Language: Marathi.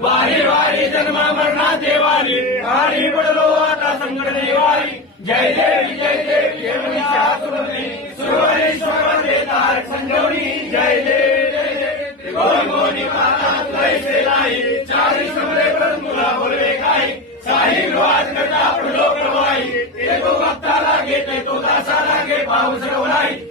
वारी वारी जन्म मरणा देवारी आणि पडलो आता संकट देवारी जय देवी देवनी शास्त्री सुरवरी देतार संजोनी जय देवी गोनी माता तुझे लाई चारी समरे पर मुला बोलवे काय साही वाद करता पडलो प्रवाही ते तो भक्ता लागे ते तो दासा लागे पाऊस रवलाई